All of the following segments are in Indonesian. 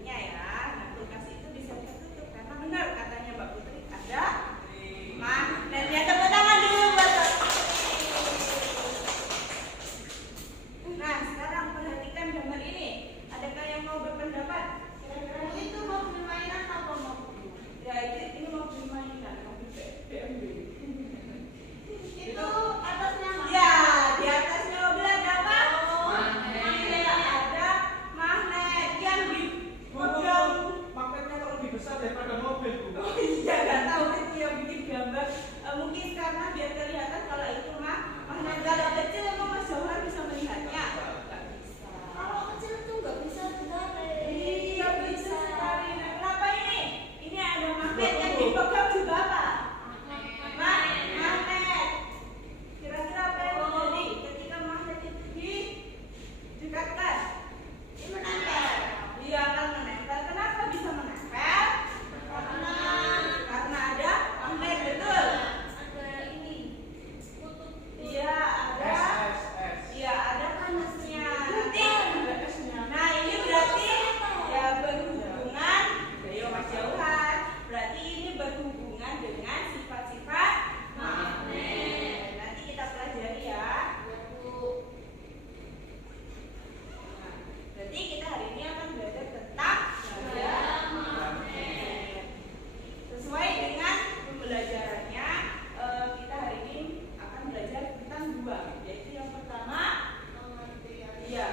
kulitnya ya. Nah, kulkas itu bisa tertutup karena benar katanya Mbak Putri ada magnetnya. Tepuk tangan dulu buat Mbak Putri. Nah, sekarang perhatikan gambar ini. Adakah yang mau berpendapat? Kira-kira itu mau beli mainan apa mau? Ya, ini mau beli mainan, mau beli BMW. Itu atasnya apa? Ya, di atasnya mobil ada apa? Magnet. Ada magnet yang di model. Magnetnya kok lebih besar daripada mobil, Bu? Oh iya, nggak tahu itu yang bikin gambar. Mungkin karena biar kelihatan kalau itu magnet. Kalau kecil emang Mas Jauhar bisa melihatnya? Nggak bisa. Kalau kecil tuh nggak bisa ditarik. Iya, bisa sekali. Nah, kenapa ini? Ini ada magnet yang dipegang juga apa? Magnet. Kira-kira apa yang terjadi ketika magnet itu didekatkan? Ini menempel. Iya, akan menempel. Kenapa bisa menempel? Karena ada magnet, betul. Ada ini kutub. Iya, ada. Iya, ada panasnya. Nanti. Nah, ini berarti ya berhubungan. Ayo Mas Jauhar. Berarti ini berhubungan dengan sifat-sifat magnet. Nanti kita pelajari ya. Nah, jadi kita hari ini akan belajar tentang gaya magnet. Sesuai dengan pembelajarannya, kita hari ini akan belajar tentang dua, yaitu yang pertama, iya,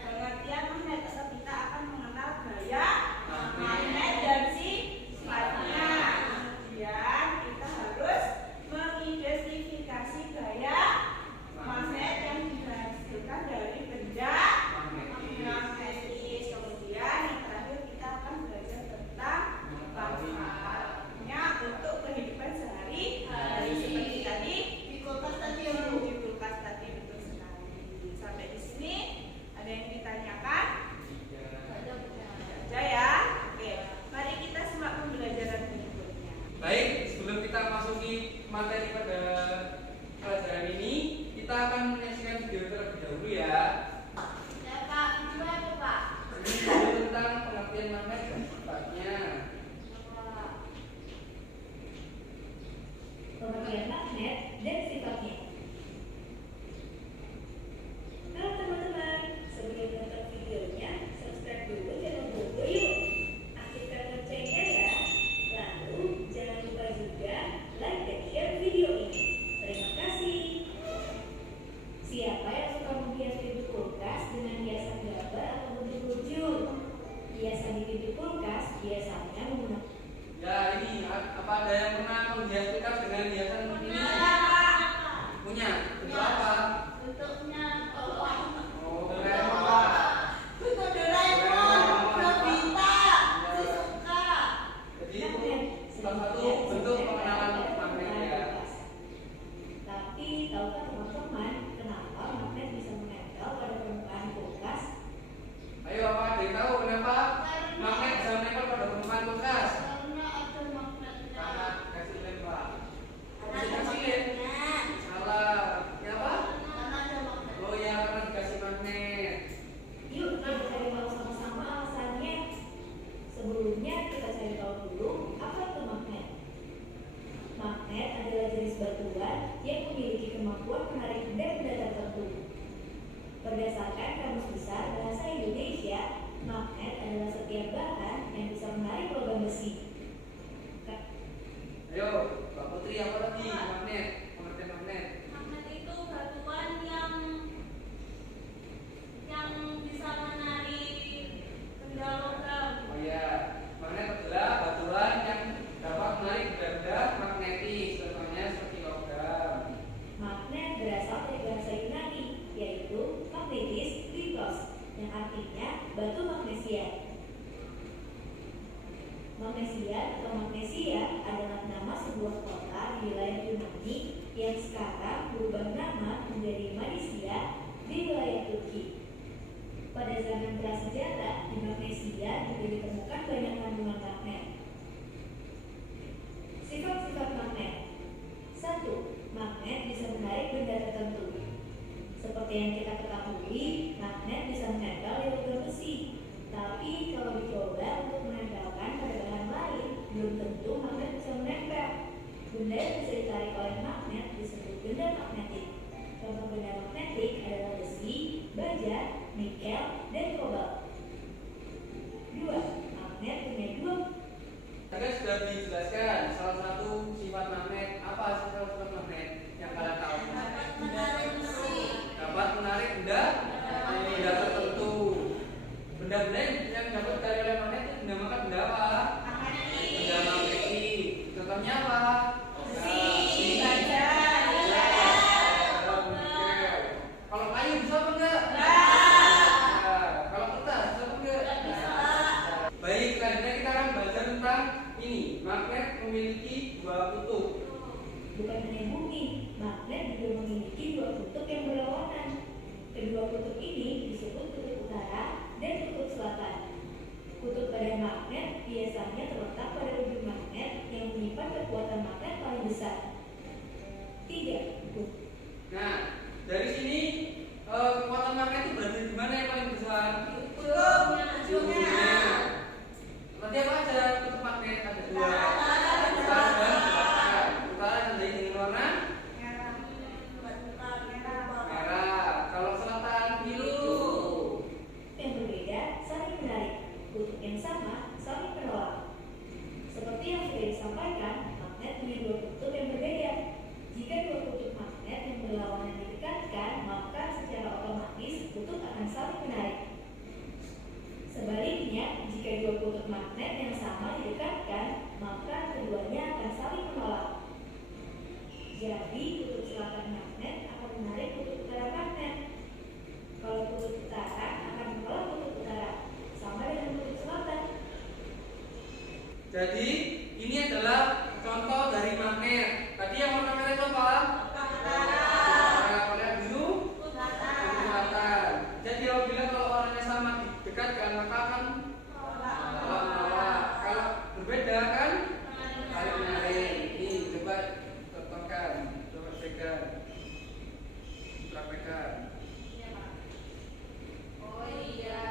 pengertian magnet, atau kita akan mengenal gaya magnet dan sifatnya. Kemudian kita harus mengidentifikasi gaya magnet yang dihasilkan dari benda magnetis. Kemudian yang terakhir kita akan belajar tentang manfaatnya untuk kehidupan sehari-hari seperti tadi Di kulkas tadi ya, Bu. di kulkas tadi, betul sekali. Sampai di sini ada yang ditanyakan? Ada ya. Oke, mari kita simak pembelajaran berikutnya. Baik, sebelum kita masuki materi pada pelajaran ini, kita akan menyaksikan video terlebih dahulu ya. Ya Pak, gimana tuh Pak? Ini video tentang pengertian magnet dan sifatnya. Pengertian magnet dan sifatnya. Halo teman-teman, sebelum nonton videonya, subscribe dulu channel Bobo yuk. Aktifkan loncengnya ya. Lalu jangan lupa juga like dan share video ini. Terima kasih. Siapa yang suka menghias pintu kulkas dengan hiasan gambar atau bentuk lucu? Hiasan di pintu kulkas biasanya menggunakan Ya, ini apa ada yang pernah menghias kulkas dengan hiasan ini? Punya. Bentuk apa? Bentuknya kolom. Oh, keren apa? Bentuk Doraemon, Nobita, Shizuka. Jadi itu salah satu bentuk pengenalan magnet ya. Tapi tahukah teman-teman kenapa magnet bisa menempel pada permukaan kulkas? Ayo, apa ada yang tahu kenapa magnet bisa menempel pada permukaan kulkas? Karena ada magnetnya. Sangat kasih lem, Pak. Karena ada Kasih lem. magnetnya. Salah. Ya apa? Karena ada magnet. Oh ya, karena dikasih magnet. Yuk kita cari tahu sama-sama alasannya. Sebelumnya kita cari tahu dulu apa itu magnet. Magnet adalah jenis batuan yang memiliki kemampuan menarik benda tertentu. Berdasarkan Kamus Besar Bahasa Indonesia, magnet adalah setiap bahan yang bisa menarik logam besi. Ayo, Mbak Putri, apa lagi? Magnet. Pengertian magnet. Magnet itu batuan yang bisa menarik benda logam. Oh ya, magnet adalah batuan yang dapat menarik benda magnetis, contohnya seperti logam. Magnet berasal dari bahasa Yunani, yaitu magnetis kritos, yang artinya batu magnesia. Magnesia atau Magnesia adalah nama sebuah kota di wilayah Yunani yang sekarang berubah nama menjadi Manisia di wilayah Turki. Pada zaman prasejarah di Magnesia juga ditemukan banyak kandungan magnet. Sifat-sifat magnet. 1. Magnet bisa menarik benda tertentu. Seperti yang kita ketahui, magnet bisa menempel di logam besi. Tapi kalau dicoba Bukan hanya bumi, magnet juga memiliki dua kutub yang berlawanan. Kedua kutub ini disebut kutub utara dan kutub selatan. Kutub pada magnet biasanya terletak pada ujung magnet yang menyimpan kekuatan magnet paling besar. 3. Nah, dari sini kekuatan magnet itu berada di mana yang paling besar? Ujungnya. Nanti apa aja kutub magnet ada dua. Utara dan Utara dan selatan. selatan. Utara ditandai dengan warna Merah. merah. Kalau selatan biru. Yang berbeda saling menarik, kutub yang sama saling menolak. Seperti yang sudah disampaikan, magnet punya dua kutub yang berbeda. Jika dua kutub magnet yang berlawanan didekatkan, maka secara otomatis kutub akan saling menarik. Sebaliknya, jika dua kutub magnet yang sama didekatkan, maka keduanya akan saling menolak. Jadi, kutub selatan magnet akan menarik kutub utara magnet. Kalau kutub utara akan menolak kutub utara, sama dengan kutub selatan. Jadi ini adalah contoh dari magnet. Tadi yang warna merah itu apa? Nah, warna biru selatan. Jadi apabila kalau warnanya sama didekatkan maka akan menolak. Kalau berbeda kan saling menarik. Ini coba contohkan, coba pegang, praktekkan. Oh iya.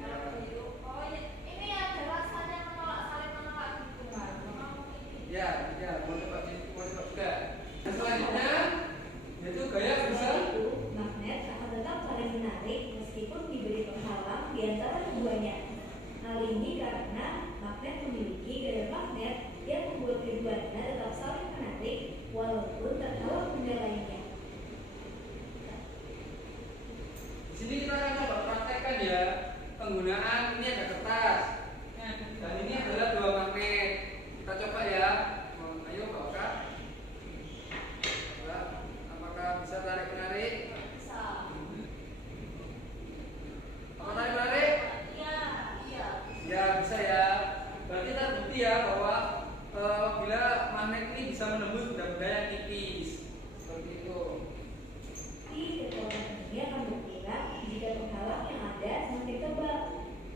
Oh iya. Ini adalah saling menolak gitu kan. Ya, mau coba juga. Yang selanjutnya yaitu gaya bisa. Selain itu, magnet akan tetap saling menarik meskipun diberi penghalang di antara keduanya. Hal ini karena magnet memiliki gaya magnet yang membuat keduanya tetap saling menarik walaupun terhalang benda lainnya. Di sini kita akan coba praktekkan ya penggunaan ini ada kertas dan ini adalah dua magnet. Kita coba ya. Ayo bawakan. Coba, apakah bisa tarik menarik? Bisa. Apa tarik menarik? Iya. Ya bisa ya. Berarti terbukti ya bahwa bila magnet ini bisa menembus benda-benda yang tipis seperti itu. Tapi kekuatan ini akan berkurang jika penghalang yang ada semakin tebal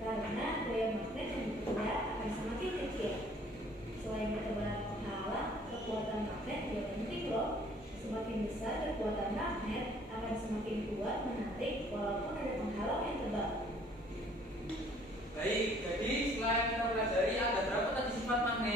karena gaya magnet yang berkurang akan semakin kecil. Selain ketebalan penghalang, kekuatan magnet juga penting loh. Semakin besar kekuatan magnet akan semakin kuat menarik walaupun ada penghalang yang tebal. Baik, jadi setelah kita pelajari ada berapa tadi sifat magnet?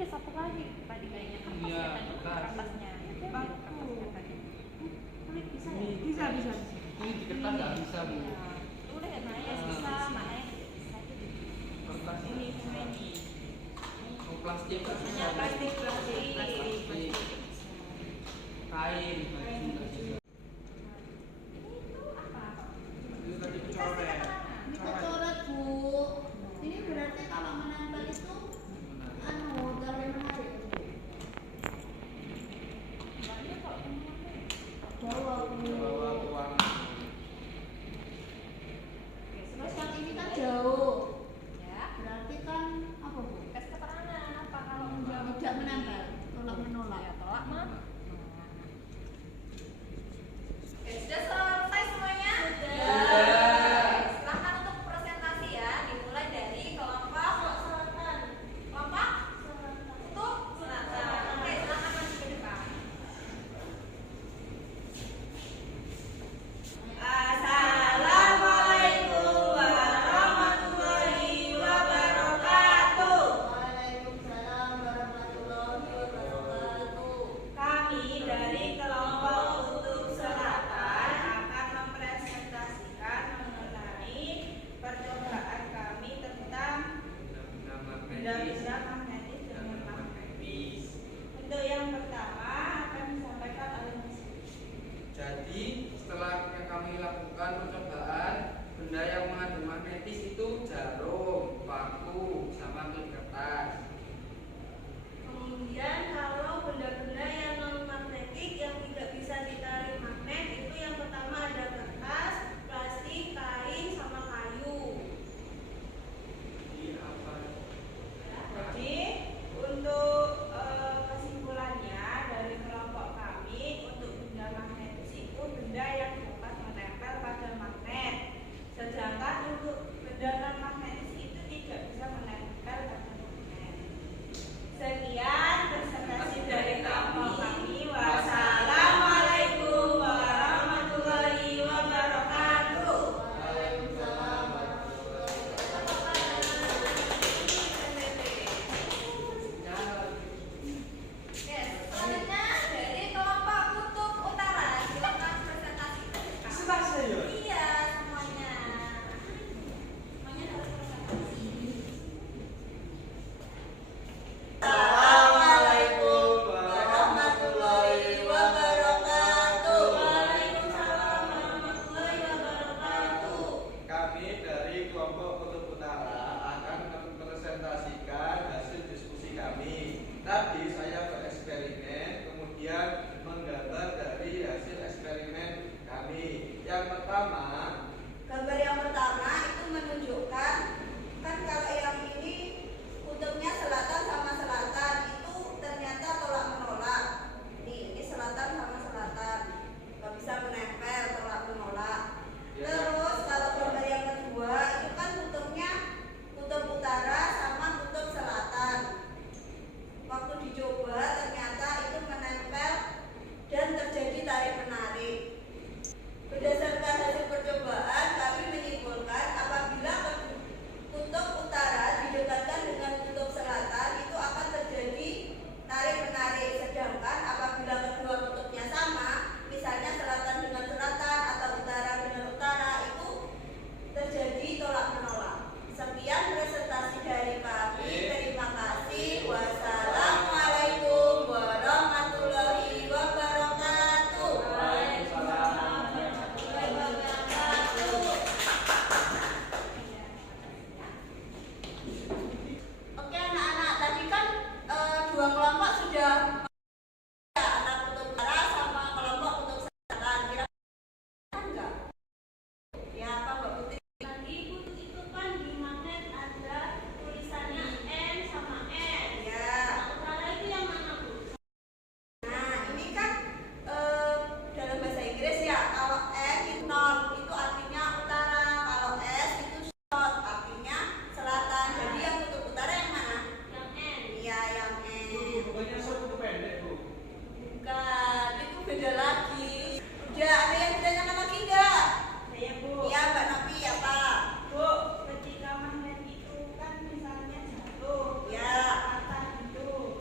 ada satu lagi tadi kayaknya kertas Iya, ya tadi kertas. kertasnya. Itu yang Batu. kertasnya tadi. Kulit bisa ya? Ini Bisa. Ini di kertas nggak bisa bu. Iya. Itu udah ya Maya bisa, Maya bisa. Kertas Ini semua ini. Oh, plastik. Ya, plastik. Kain. Itu apa? Itu tadi Dikasih coret. keterangan. Ini kecoret bu. Ini berarti kalau menempel itu dari menarik bu. Mbaknya kok temennya? Bawa bu. Bawa uang. Oke, Terus sudah. yang ini kan jauh. Ya. Berarti kan apa bu? Tes keterangan apa kalau menjawab Tidak menempel, tolak menolak. ya tolak menolak. Oke, sudah selesai semuanya? Sudah. Silahkan untuk presentasi ya, dimulai dari kelompok kelompok untuk selatan. Oke, silahkan maju ke depan. Assalamualaikum warahmatullahi wabarakatuh. Waalaikumsalam warahmatullahi wabarakatuh. Kami dari kelompok Kutub Selatan akan mempresentasikan mengenai percobaan kami tentang benda-benda magnetis dengan magnetis. Untuk yang pertama akan disampaikan oleh Mas. Jadi setelah yang kami lakukan percobaan, benda yang mengandung magnetis itu jarum, paku, sama klip kertas. Kemudian kalau benda-benda yang non magnetik yang tidak bisa ditarik magnet itu yang pertama ada kertas, plastik, kain, sama kayu. Jadi apa? Jadi untuk kesimpulannya dari kelompok kami untuk benda magnetis itu benda yang dapat menempel pada magnet. Sedangkan untuk benda non magnetis itu tidak bisa menempel pada magnet. Sekian presentasi dari kelompok kami. Wassalamualaikum warahmatullahi wabarakatuh. Waalaikumsalam warahmatullahi Oke, selanjutnya dari kelompok Kutub Utara. Silakan presentasi ke depan. Setelah saya. Iya, semuanya. Semuanya harus presentasi. Assalamualaikum warahmatullahi wabarakatuh. Waalaikumsalam warahmatullahi wabarakatuh. Kami dari kelompok Kutub Utara akan mempresentasikan hasil diskusi kami. Tadi saya bereksperimen, kemudian menggambar dari hasil eksperimen kami. Yang pertama, Gambar yang pertama itu menunjukkan kan kalau yang ini kutubnya selatan sama selatan itu ternyata tolak menolak. Ini selatan sama selatan nggak bisa menempel, tolak menolak. Ya. Terus kalau gambar yang kedua itu kan kutubnya kutub utara sama kutub selatan. Waktu dicoba ternyata itu menempel dan terjadi tarik menarik. Berdasarkan hasil percobaan, kami menyimpulkan apabila kutub utara didekatkan dengan kutub selatan itu akan terjadi tarik menarik. Sedangkan apabila kedua kutubnya sama, misalnya selatan dengan selatan atau utara dengan utara, itu terjadi tolak menolak. Sekian presentasi dari kami. Terima kasih. Wassalamualaikum warahmatullahi wabarakatuh. Oke anak-anak, tadi kan dua kelompok sudah ya, anak kutub utara sama kelompok kutub selatan. Kira-kira enggak? Ya apa Mbak Putri? Tadi kutub itu kan di magnet ada tulisannya N sama S. Ya. Nah, utara itu yang mana Bu? Nah ini kan dalam bahasa Inggris ya, kalau N itu north itu artinya utara, kalau S itu south artinya selatan. Jadi yang kutub utara yang mana? Yang N. Iya yang N. bukannya suatu pendek bu. Bukan, itu beda lagi. Udah ada yang ditanyakan lagi enggak? Saya Bu. Iya Mbak Novi ya Pak. Bu, ketika magnet itu kan misalnya jatuh, Ya. patah gitu.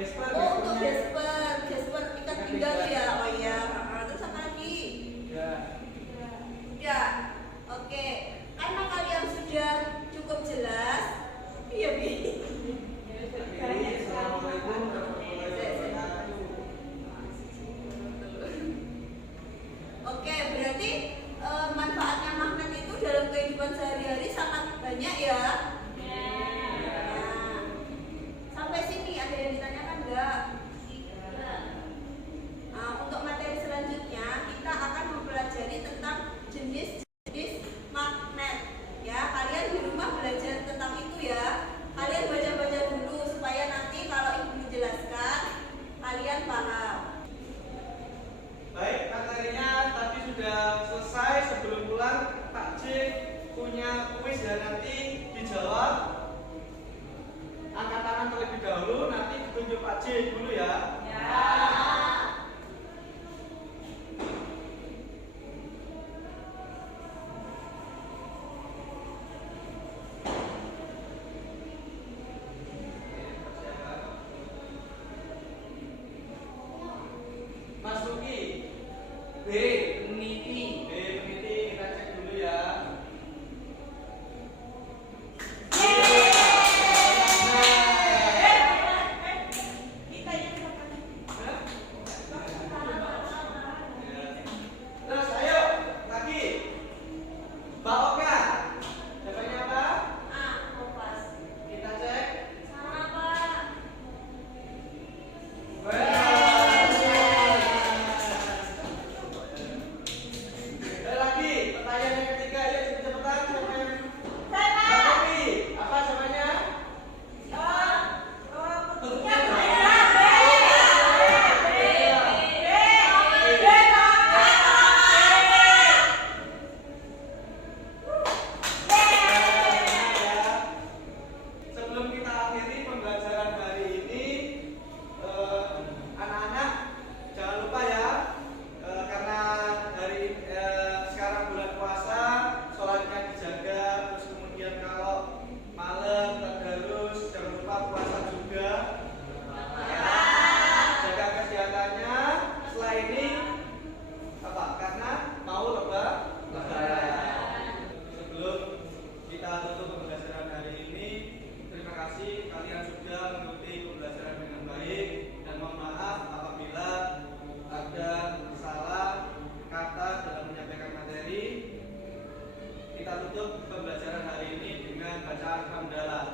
gesper. Oh, untuk gesper ikat pinggang ya. Oh iya. Terus apa lagi? Ya. Udah. Oke. Karena kalian sudah cukup jelas. Iya, Bi. Assalamualaikum warahmatullahi wabarakatuh. Oke, berarti manfaatnya magnet itu dalam kehidupan sehari-hari sangat banyak ya. Nah, sampai sini ada yang ditanyakan enggak? Nah, untuk materi selanjutnya kita akan mempelajari tentang jenis-jenis magnet. Ya, kalian di rumah belajar tentang itu ya. Kalian baca-baca dulu supaya nanti kalau ibu menjelaskan kalian paham. Baik, materinya tadi sudah selesai. Sebelum pulang, Pak J punya kuis dan nanti dijawab. Angkat tangan terlebih dahulu, nanti ditunjuk Pak J dulu ya. Mas Luki, B. Meniti. B meniti, kita cek dulu ya. Kita yang makan. Terus ayo lagi. Mbak Oka, jawabannya apa? Kompas. Kita cek. Sama Pak. Lagi, pertanyaan yang ketiga, ayo cepet-cepetan. Siapa yang Mbak Oki, apa jawabannya? Sebelum kita akhiri pembelajaran hari ini, anak-anak jangan lupa ya, karena sekarang bulan puasa, sholatnya dijaga, terus kemudian kalau malam tadarus jangan lupa puasa juga. Jaga kesehatannya. Setelah ini apa? Karena mau lebaran. Sebelum kita tutup pembelajaran hari ini, terima kasih kalian sudah mengikuti pembelajaran dengan baik dan mohon maaf apabila ada salah kata dalam menyampaikan materi. Kita tutup pembelajaran hari ini dengan bacaan hamdalah.